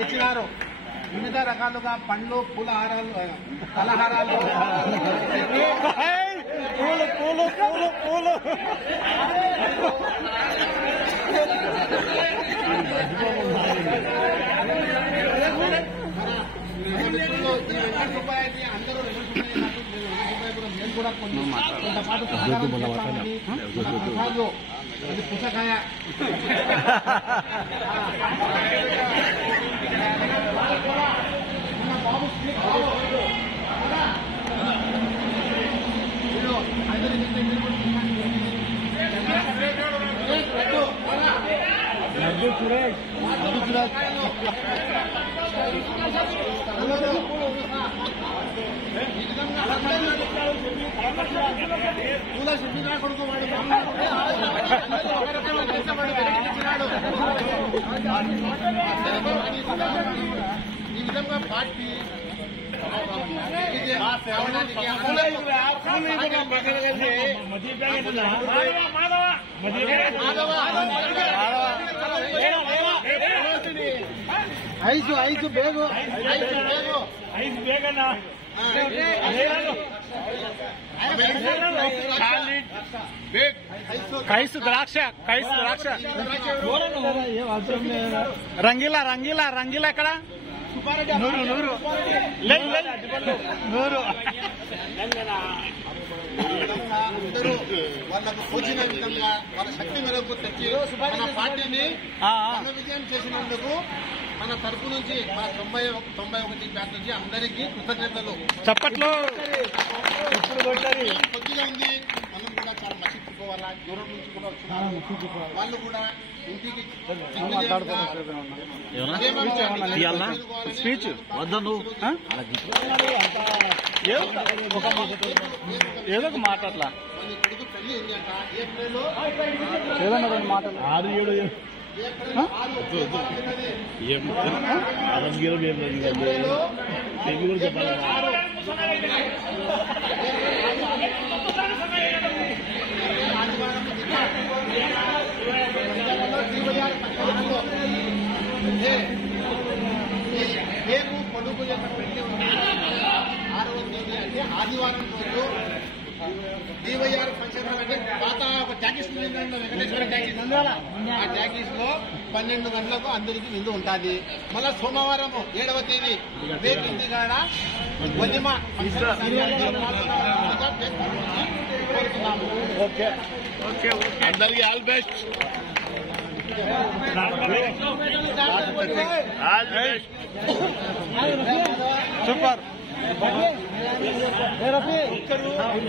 తెచ్చినారు. వివిధ రకాలుగా పండ్లు, పూలహారాలు, ఫలహారాలు, పూలు రూపాయలు అందరూ మేము కూడా కొంతపాటు ఇది పుచ్చకాయ పూల సిద్ధిగా కొడుకు వాడు ఈ విధంగా పార్టీ ఐదు ಬೇಗು కైసు ద్రాక్ష రంగీలా ఎక్కడ నూరు అందరూ వాళ్ళకు తోచిన విధంగా వాళ్ళ శక్తి మేరకు తెచ్చి మన పార్టీని విజయం చేసినందుకు మన తరపు నుంచి మన 91 బ్యాచ్ నుంచి అందరికీ కృతజ్ఞతలు. చప్పట్లు. కొద్దిగా ఉంది, మనం కూడా చాలా మర్చిపోవాలా. దూరం నుంచి కూడా వచ్చిన వాళ్ళు కూడా ఇంటికి స్పీచ్ వద్దు ఏదో ఒక మాట అట్లా పెళ్లి ఉంది అంట ఏప్రిల్ ఏదన్నా మాటలు 6-7 చెప్పాలి. రేపు పొడుగు యొక్క పెళ్లి ఉంది 6వ తేదీ అంటే ఆదివారం రోజు DYR ఫంక్షన్ అంటే పాత ఒక ట్యాకీస్ వెంకటేశ్వర ట్యాకీస్ ఆ ట్యాకీస్ లో 12 గంటలకు అందరికీ విందు ఉంటుంది. మళ్ళా సోమవారం 7వ తేదీ రేపు ఇంటికాడ వలిమ అందరికీ ఆల్ బెస్ట్. సూపర్.